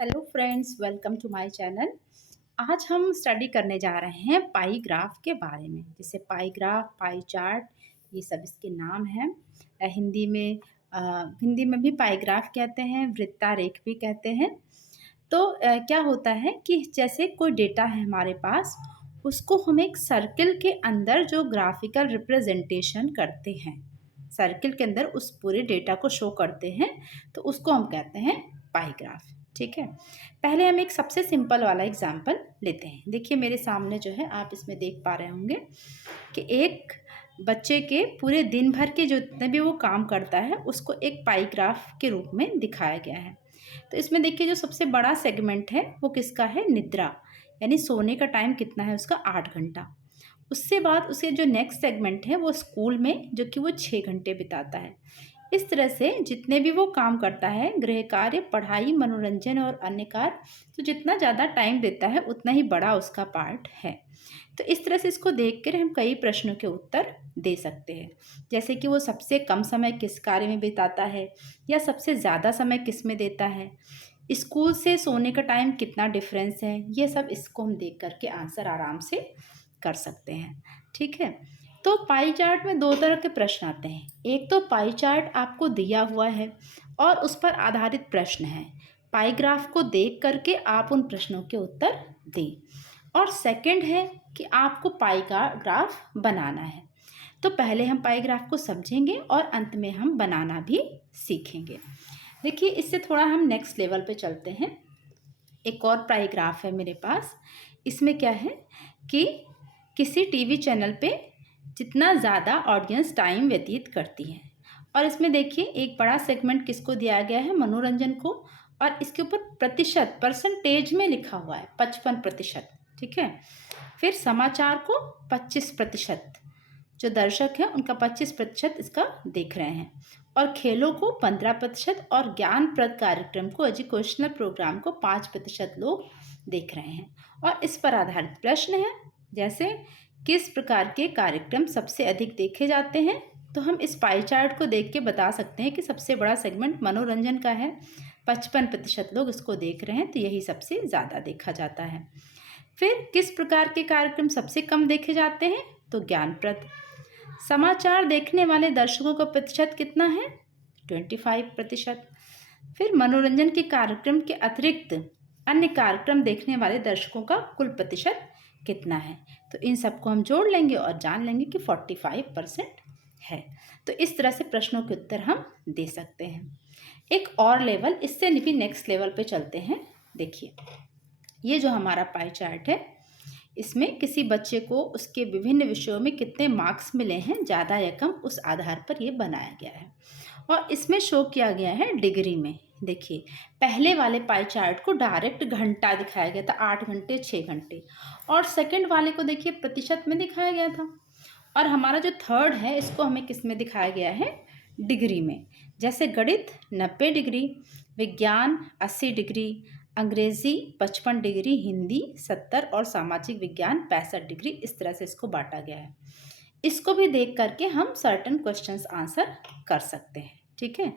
Hello friends, welcome to my channel. आज हम study करने जा रहे हैं पाई ग्राफ के बारे में। जैसे पाई ग्राफ, पाई चार्ट, ये सब इसके नाम हैं। हिंदी में भी पाई ग्राफ कहते हैं, वृत्तारेख भी कहते हैं। तो क्या होता है कि जैसे कोई डेटा है हमारे पास, उसको हम एक सर्किल के अंदर जो ग्राफिकल रिप्रेजेंटेशन करते हैं, सर्किल के अंदर उस पूरे डेटा को शो करते हैं, तो उसको हम कहते हैं पाई ग्राफ। ठीक है, पहले हम एक सबसे सिंपल वाला एग्जांपल लेते हैं। देखिए मेरे सामने जो है, आप इसमें देख पा रहे होंगे कि एक बच्चे के पूरे दिन भर के जितने भी वो काम करता है उसको एक पाई ग्राफ के रूप में दिखाया गया है। तो इसमें देखिए जो सबसे बड़ा सेगमेंट है वो किसका है, निद्रा, यानी सोने का टाइम कितना है उसका 8 घंटा। उससे बाद उसके जो नेक्स्ट सेगमेंट है वो स्कूल में, जो कि वो 6 घंटे बिताता है। इस तरह से जितने भी वो काम करता है, गृह कार्य, पढ़ाई, मनोरंजन और अन्य कार्य, तो जितना ज़्यादा टाइम देता है उतना ही बड़ा उसका पार्ट है। तो इस तरह से इसको देख कर हम कई प्रश्नों के उत्तर दे सकते हैं, जैसे कि वो सबसे कम समय किस कार्य में बिताता है या सबसे ज़्यादा समय किस में देता है, स्कूल से सोने का टाइम कितना डिफरेंस है। ये सब इसको हम देख करके आंसर आराम से कर सकते हैं। ठीक है, तो पाई चार्ट में दो तरह के प्रश्न आते हैं। एक तो पाई चार्ट आपको दिया हुआ है और उस पर आधारित प्रश्न है, पाई ग्राफ को देख करके आप उन प्रश्नों के उत्तर दें। और सेकंड है कि आपको पाई का ग्राफ बनाना है। तो पहले हम पाई ग्राफ को समझेंगे और अंत में हम बनाना भी सीखेंगे। देखिए इससे थोड़ा हम नेक्स्ट लेवल पे चलते हैं। एक और पाई ग्राफ है मेरे पास। इसमें क्या है कि किसी टीवी चैनल पे जितना ज़्यादा ऑडियंस टाइम व्यतीत करती है, और इसमें देखिए एक बड़ा सेगमेंट किसको दिया गया है, मनोरंजन को, और इसके ऊपर प्रतिशत, परसेंटेज में लिखा हुआ है 55%। ठीक है, फिर समाचार को 25%, जो दर्शक हैं उनका 25% इसका देख रहे हैं, और खेलों को 15% और ज्ञानप्रद कार्यक्रम को, एजुकेशनल प्रोग्राम को 5% लोग देख रहे हैं। और इस पर आधारित प्रश्न है, जैसे किस प्रकार के कार्यक्रम सबसे अधिक देखे जाते हैं। तो हम इस पाई चार्ट को देख के बता सकते हैं कि सबसे बड़ा सेगमेंट मनोरंजन का है, 55% लोग इसको देख रहे हैं, तो यही सबसे ज़्यादा देखा जाता है। फिर किस प्रकार के कार्यक्रम सबसे कम देखे जाते हैं, तो ज्ञानप्रद। समाचार देखने वाले दर्शकों का प्रतिशत कितना है, 25%। फिर मनोरंजन के कार्यक्रम के अतिरिक्त अन्य कार्यक्रम देखने वाले दर्शकों का कुल प्रतिशत कितना है। तो इन सबको हम जोड़ लेंगे और जान लेंगे कि 45% है। तो इस तरह से प्रश्नों के उत्तर हम दे सकते हैं। एक और लेवल, इससे भी नेक्स्ट लेवल पे चलते हैं। देखिए ये जो हमारा पाई चार्ट है, इसमें किसी बच्चे को उसके विभिन्न विषयों में कितने मार्क्स मिले हैं, ज़्यादा या कम, उस आधार पर ये बनाया गया है। और इसमें शो किया गया है डिग्री में। देखिए पहले वाले पाई चार्ट को डायरेक्ट घंटा दिखाया गया था, 8 घंटे, 6 घंटे, और सेकंड वाले को देखिए प्रतिशत में दिखाया गया था। और हमारा जो थर्ड है, इसको हमें किस में दिखाया गया है, डिग्री में। जैसे गणित 90 डिग्री, विज्ञान 80 डिग्री, अंग्रेजी 55 डिग्री, हिंदी 70 और सामाजिक विज्ञान 65 डिग्री। इस तरह से इसको बांटा गया है। इसको भी देख करके हम सर्टेन क्वेश्चंस आंसर कर सकते हैं। ठीक है,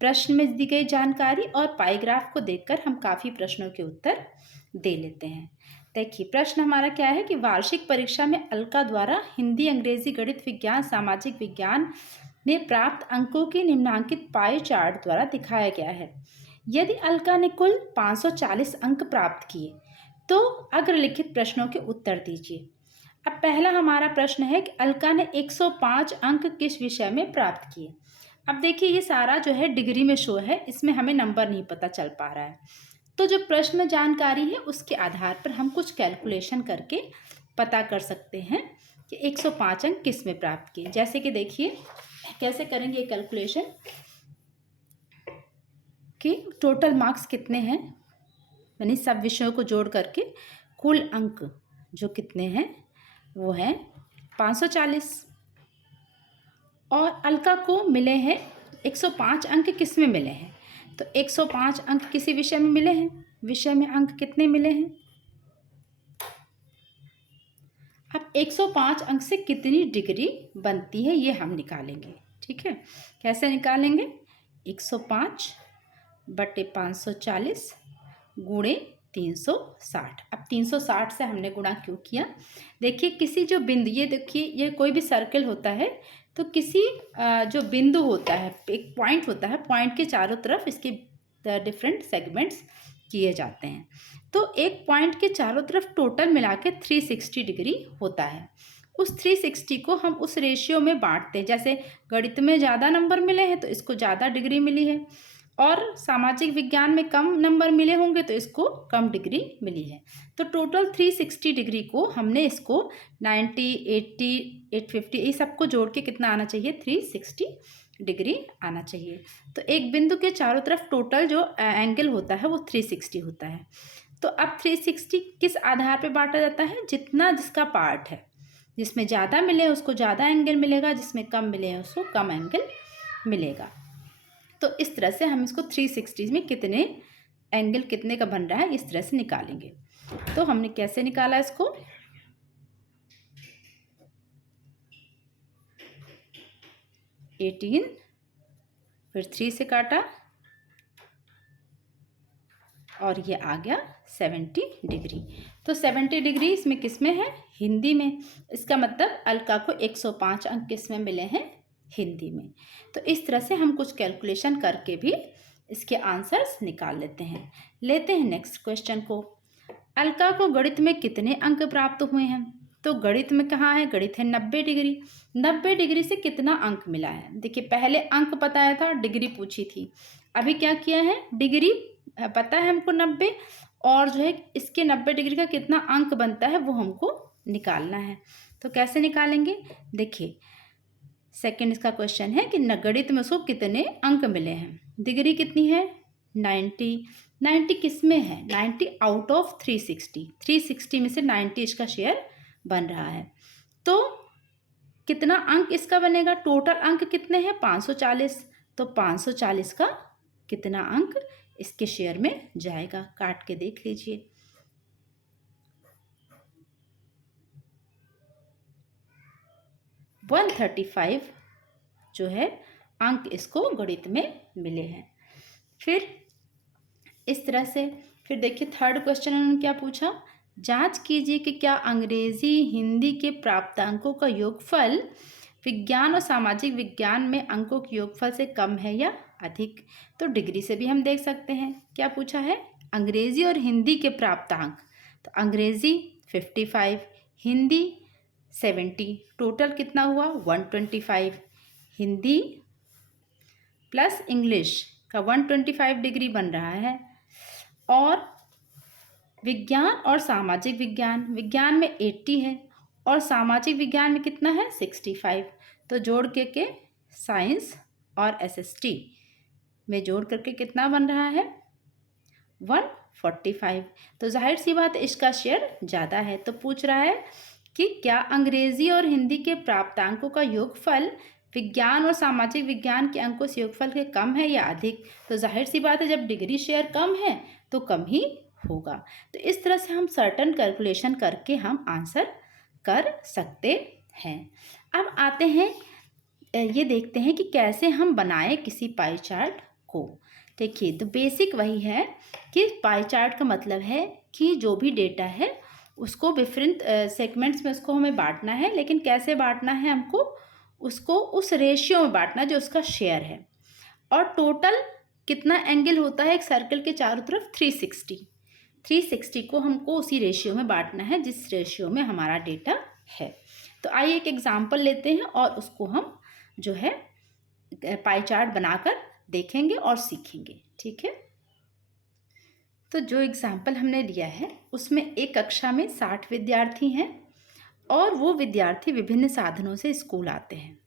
प्रश्न में दी गई जानकारी और पाई ग्राफ को देखकर हम काफ़ी प्रश्नों के उत्तर दे लेते हैं। देखिए प्रश्न हमारा क्या है कि वार्षिक परीक्षा में अलका द्वारा हिंदी, अंग्रेजी, गणित, विज्ञान, सामाजिक विज्ञान में प्राप्त अंकों की निम्नांकित पाई चार्ट द्वारा दिखाया गया है। यदि अलका ने कुल 540 अंक प्राप्त किए तो अग्रलिखित प्रश्नों के उत्तर दीजिए। अब पहला हमारा प्रश्न है कि अलका ने 105 अंक किस विषय में प्राप्त किए। अब देखिए ये सारा जो है डिग्री में शो है, इसमें हमें नंबर नहीं पता चल पा रहा है। तो जो प्रश्न में जानकारी है उसके आधार पर हम कुछ कैलकुलेशन करके पता कर सकते हैं कि 105 अंक किस में प्राप्त किए। जैसे कि देखिए कैसे करेंगे ये कैलकुलेशन कि टोटल मार्क्स कितने हैं, यानी सब विषयों को जोड़ करके कुल अंक जो कितने हैं वो हैं 540, और अलका को मिले हैं 105 अंक। किस में मिले हैं, तो 105 अंक किसी विषय में मिले हैं। विषय में अंक कितने मिले हैं, अब 105 अंक से कितनी डिग्री बनती है ये हम निकालेंगे। ठीक है, कैसे निकालेंगे, 105 बटे 540 गुणे 360। अब 360 से हमने गुणा क्यों किया? देखिए किसी जो बिंदु, ये देखिए ये कोई भी सर्कल होता है तो किसी जो बिंदु होता है, एक पॉइंट होता है, पॉइंट के चारों तरफ इसके डिफरेंट सेगमेंट्स किए जाते हैं। तो एक पॉइंट के चारों तरफ टोटल मिला के 360 डिग्री होता है। उस 360 को हम उस रेशियो में बांटते हैं, जैसे गणित में ज़्यादा नंबर मिले हैं तो इसको ज़्यादा डिग्री मिली है, और सामाजिक विज्ञान में कम नंबर मिले होंगे तो इसको कम डिग्री मिली है। तो टोटल 360 डिग्री को हमने इसको 90, 80, 850 ये सबको जोड़ के कितना आना चाहिए? 360 डिग्री आना चाहिए। तो एक बिंदु के चारों तरफ टोटल जो एंगल होता है वो 360 होता है। तो अब 360 किस आधार पे बांटा जाता है? जितना जिसका पार्ट है, जिसमें ज़्यादा मिले उसको ज़्यादा एंगल मिलेगा, जिसमें कम मिले उसको कम एंगल मिलेगा। तो इस तरह से हम इसको 360 में कितने एंगल कितने का बन रहा है इस तरह से निकालेंगे। तो हमने कैसे निकाला इसको? 18, फिर 3 से काटा और ये आ गया 70 डिग्री। तो 70 डिग्री इसमें किस में है? हिंदी में। इसका मतलब अलका को 105 अंक किस में मिले हैं? हिंदी में। तो इस तरह से हम कुछ कैलकुलेशन करके भी इसके आंसर्स निकाल लेते हैं। लेते हैं नेक्स्ट क्वेश्चन को। अलका को गणित में कितने अंक प्राप्त हुए हैं? तो गणित में कहाँ है? गणित है 90 डिग्री। 90 डिग्री से कितना अंक मिला है? देखिए पहले अंक बताया था, डिग्री पूछी थी। अभी क्या किया है? डिग्री पता है हमको 90, और जो है इसके 90 डिग्री का कितना अंक बनता है वो हमको निकालना है। तो कैसे निकालेंगे? देखिए सेकंड इसका क्वेश्चन है कि गणित में उसको कितने अंक मिले हैं। डिग्री कितनी है? 90। 90 किस में है? 90 आउट ऑफ 360। 360 में से 90 इसका शेयर बन रहा है। तो कितना अंक इसका बनेगा? टोटल अंक कितने हैं? 540। तो 540 का कितना अंक इसके शेयर में जाएगा? काट के देख लीजिए। वन 135 जो है अंक इसको गणित में मिले हैं। फिर इस तरह से फिर देखिए थर्ड क्वेश्चन उन्होंने क्या पूछा? जांच कीजिए कि क्या अंग्रेजी हिंदी के प्राप्तांकों का योगफल विज्ञान और सामाजिक विज्ञान में अंकों के योगफल से कम है या अधिक। तो डिग्री से भी हम देख सकते हैं। क्या पूछा है? अंग्रेजी और हिंदी के प्राप्तांक। तो अंग्रेजी 55, हिंदी 70, टोटल कितना हुआ? 125। हिंदी प्लस इंग्लिश का 125 डिग्री बन रहा है। और विज्ञान और सामाजिक विज्ञान, विज्ञान में 80 है और सामाजिक विज्ञान में कितना है? 65। तो जोड़ के साइंस और एसएसटी में जोड़ करके कितना बन रहा है? 145। तो जाहिर सी बात इसका शेयर ज़्यादा है। तो पूछ रहा है कि क्या अंग्रेजी और हिंदी के प्राप्तांकों का योगफल विज्ञान और सामाजिक विज्ञान के अंकों से योगफल के कम है या अधिक। तो जाहिर सी बात है जब डिग्री शेयर कम है तो कम ही होगा। तो इस तरह से हम सर्टन कैलकुलेशन करके हम आंसर कर सकते हैं। अब आते हैं ये देखते हैं कि कैसे हम बनाएं किसी पाई चार्ट को। देखिए तो बेसिक वही है कि पाई चार्ट का मतलब है कि जो भी डेटा है उसको डिफरेंट सेगमेंट्स में उसको हमें बांटना है, लेकिन कैसे बांटना है हमको? उसको उस रेशियो में बांटना जो उसका शेयर है। और टोटल कितना एंगल होता है एक सर्कल के चारों तरफ? 360। 360 को हमको उसी रेशियो में बांटना है जिस रेशियो में हमारा डेटा है। तो आइए एक एग्जांपल लेते हैं और उसको हम जो है पाई चार्ट बनाकर देखेंगे और सीखेंगे। ठीक है, तो जो एग्जाम्पल हमने लिया है उसमें एक कक्षा में 60 विद्यार्थी हैं और वो विद्यार्थी विभिन्न साधनों से स्कूल आते हैं।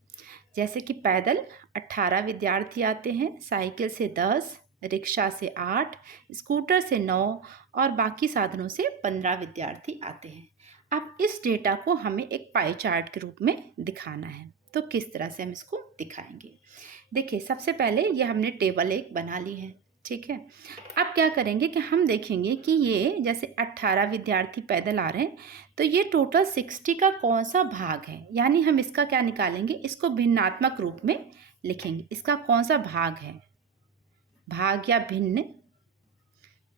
जैसे कि पैदल 18 विद्यार्थी आते हैं, साइकिल से 10, रिक्शा से 8, स्कूटर से 9 और बाकी साधनों से 15 विद्यार्थी आते हैं। अब इस डेटा को हमें एक पाई चार्ट के रूप में दिखाना है। तो किस तरह से हम इसको दिखाएंगे? देखिए सबसे पहले ये हमने टेबल एक बना ली है। ठीक है, अब क्या करेंगे कि हम देखेंगे कि ये जैसे 18 विद्यार्थी पैदल आ रहे हैं तो ये टोटल 60 का कौन सा भाग है, यानी हम इसका क्या निकालेंगे? इसको भिन्नात्मक रूप में लिखेंगे। इसका कौन सा भाग है? भाग या भिन्न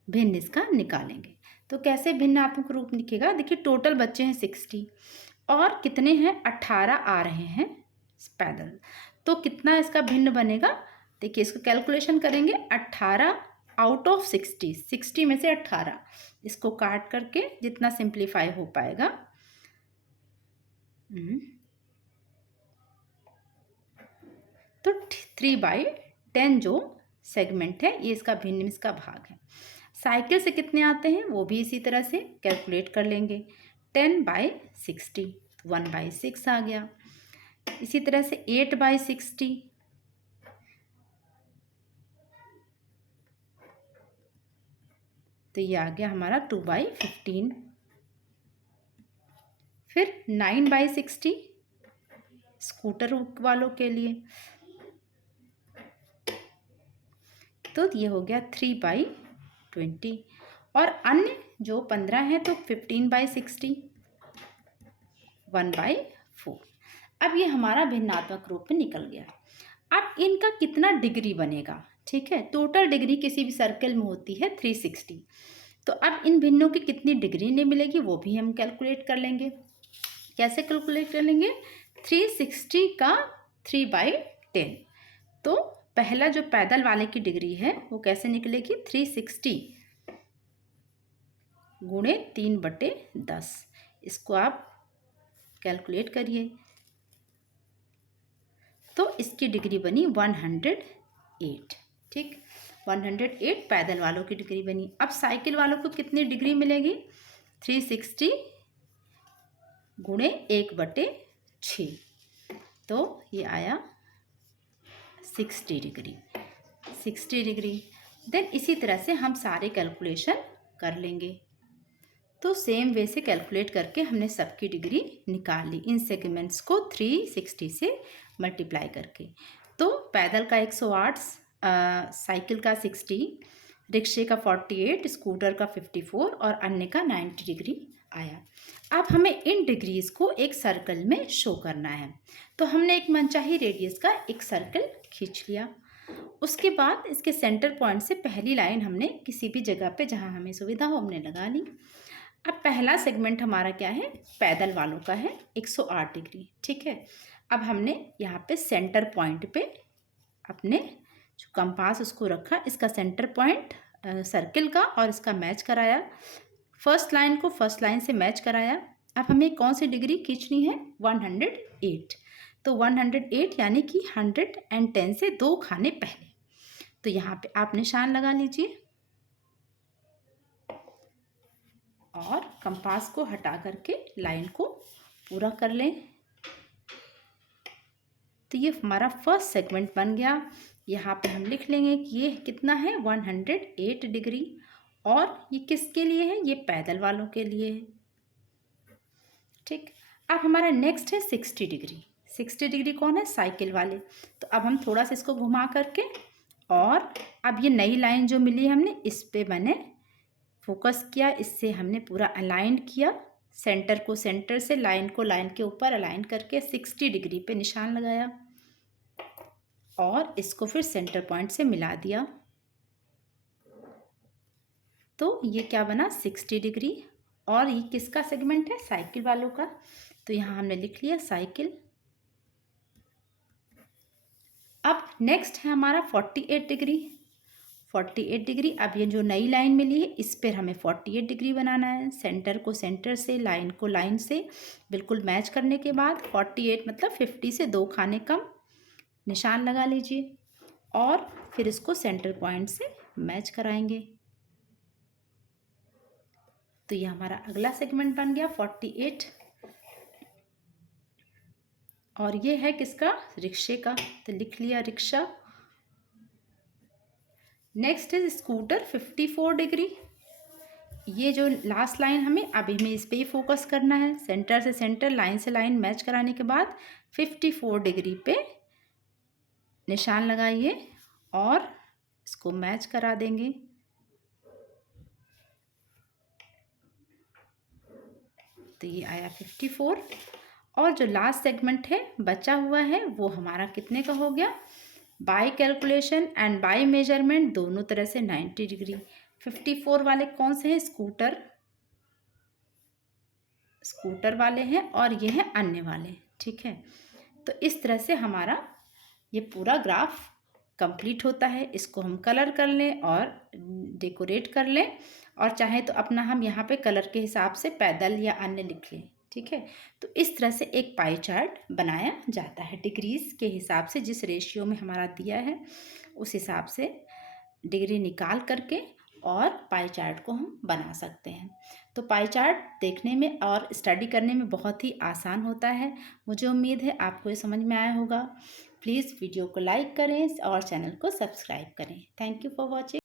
भिन्न इसका निकालेंगे। तो कैसे भिन्नात्मक रूप दिखेगा? देखिए टोटल बच्चे हैं 60 और कितने हैं 18 आ रहे हैं पैदल, तो कितना इसका भिन्न बनेगा? देखिए इसको कैलकुलेशन करेंगे। 18 आउट ऑफ 60, 60 में से 18, इसको काट करके जितना सिंप्लीफाई हो पाएगा। तो 3/10 जो सेगमेंट है ये इसका भिन्न इसका भाग है। साइकिल से कितने आते हैं वो भी इसी तरह से कैलकुलेट कर लेंगे। 10/60, 1/6 आ गया। इसी तरह से 8/60, तो ये आ गया हमारा 2/15। फिर 9/60 स्कूटर वालों के लिए, तो ये हो गया 3/20। और अन्य जो 15 हैं तो 15/60, 1/4। अब ये हमारा भिन्नात्मक रूप में निकल गया। अब इनका कितना डिग्री बनेगा? ठीक है, टोटल डिग्री किसी भी सर्कल में होती है 360। तो अब इन भिन्नों की कितनी डिग्री नहीं मिलेगी वो भी हम कैलकुलेट कर लेंगे। कैसे कैलकुलेट कर लेंगे? 360 का 3/10। तो पहला जो पैदल वाले की डिग्री है वो कैसे निकलेगी? 360 गुणे 3/10। इसको आप कैलकुलेट करिए, तो इसकी डिग्री बनी 108। ठीक, 108 पैदल वालों की डिग्री बनी। अब साइकिल वालों को कितनी डिग्री मिलेगी? 360 गुणे 1/6, तो ये आया 60 डिग्री। 60 डिग्री। देन इसी तरह से हम सारे कैलकुलेशन कर लेंगे। तो सेम वे से कैलकुलेट करके हमने सबकी डिग्री निकाल ली इन सेगमेंट्स को 360 से मल्टीप्लाई करके। तो पैदल का 108, साइकिल का 60, रिक्शे का 48, स्कूटर का 54 और अन्य का 90 डिग्री आया। अब हमें इन डिग्रीज को एक सर्कल में शो करना है। तो हमने एक मनचाही रेडियस का एक सर्कल खींच लिया। उसके बाद इसके सेंटर पॉइंट से पहली लाइन हमने किसी भी जगह पे जहाँ हमें सुविधा हो हमने लगा ली। अब पहला सेगमेंट हमारा क्या है? पैदल वालों का है 108 डिग्री। ठीक है, अब हमने यहाँ पे सेंटर पॉइंट पे अपने जो कंपास उसको रखा, इसका सेंटर पॉइंट सर्किल का और इसका मैच कराया। फर्स्ट लाइन को फर्स्ट लाइन से मैच कराया। अब हमें कौन सी डिग्री खींचनी है? 108। तो 108 यानी कि 110 से 2 खाने पहले। तो यहाँ पे आप निशान लगा लीजिए और कंपास को हटा करके लाइन को पूरा कर लें। तो ये हमारा फर्स्ट सेगमेंट बन गया। यहाँ पे हम लिख लेंगे कि ये कितना है? 108 डिग्री। और ये किसके लिए है? ये पैदल वालों के लिए है। ठीक, अब हमारा नेक्स्ट है 60 डिग्री। 60 डिग्री कौन है? साइकिल वाले। तो अब हम थोड़ा सा इसको घुमा करके, और अब ये नई लाइन जो मिली हमने इस पे मैंने फोकस किया, इससे हमने पूरा अलाइन किया। सेंटर को सेंटर से, लाइन को लाइन के ऊपर अलाइन करके 60 डिग्री पे निशान लगाया और इसको फिर सेंटर पॉइंट से मिला दिया। तो ये क्या बना? 60 डिग्री। और ये किसका सेगमेंट है? साइकिल वालों का। तो यहाँ हमने लिख लिया साइकिल। अब नेक्स्ट है हमारा 48 डिग्री। 48 डिग्री। अब ये जो नई लाइन मिली है इस पर हमें 48 डिग्री बनाना है। सेंटर को सेंटर से, लाइन को लाइन से बिल्कुल मैच करने के बाद 48 मतलब 50 से 2 खाने कम, निशान लगा लीजिए और फिर इसको सेंटर पॉइंट से मैच कराएंगे। तो ये हमारा अगला सेगमेंट बन गया 48। और ये है किसका? रिक्शे का। तो लिख लिया रिक्शा। नेक्स्ट है स्कूटर 54 डिग्री। ये जो लास्ट लाइन हमें अभी इस पे ही फोकस करना है। सेंटर से सेंटर, लाइन से लाइन मैच कराने के बाद 54 डिग्री पे निशान लगाइए और इसको मैच करा देंगे। तो ये आया 54। और जो लास्ट सेगमेंट है बचा हुआ है वो हमारा कितने का हो गया? By calculation and by measurement दोनों तरह से 90 डिग्री। 54 वाले कौन से हैं? स्कूटर वाले हैं और ये हैं अन्य वाले। ठीक है, तो इस तरह से हमारा ये पूरा ग्राफ कंप्लीट होता है। इसको हम कलर कर लें और डेकोरेट कर लें, और चाहे तो अपना हम यहाँ पे कलर के हिसाब से पैदल या अन्य लिख लें। ठीक है, तो इस तरह से एक पाई चार्ट बनाया जाता है। डिग्रीज के हिसाब से, जिस रेशियो में हमारा दिया है उस हिसाब से डिग्री निकाल करके और पाई चार्ट को हम बना सकते हैं। तो पाई चार्ट देखने में और स्टडी करने में बहुत ही आसान होता है। मुझे उम्मीद है आपको ये समझ में आया होगा। प्लीज़ वीडियो को लाइक करें और चैनल को सब्सक्राइब करें। Thank you for watching.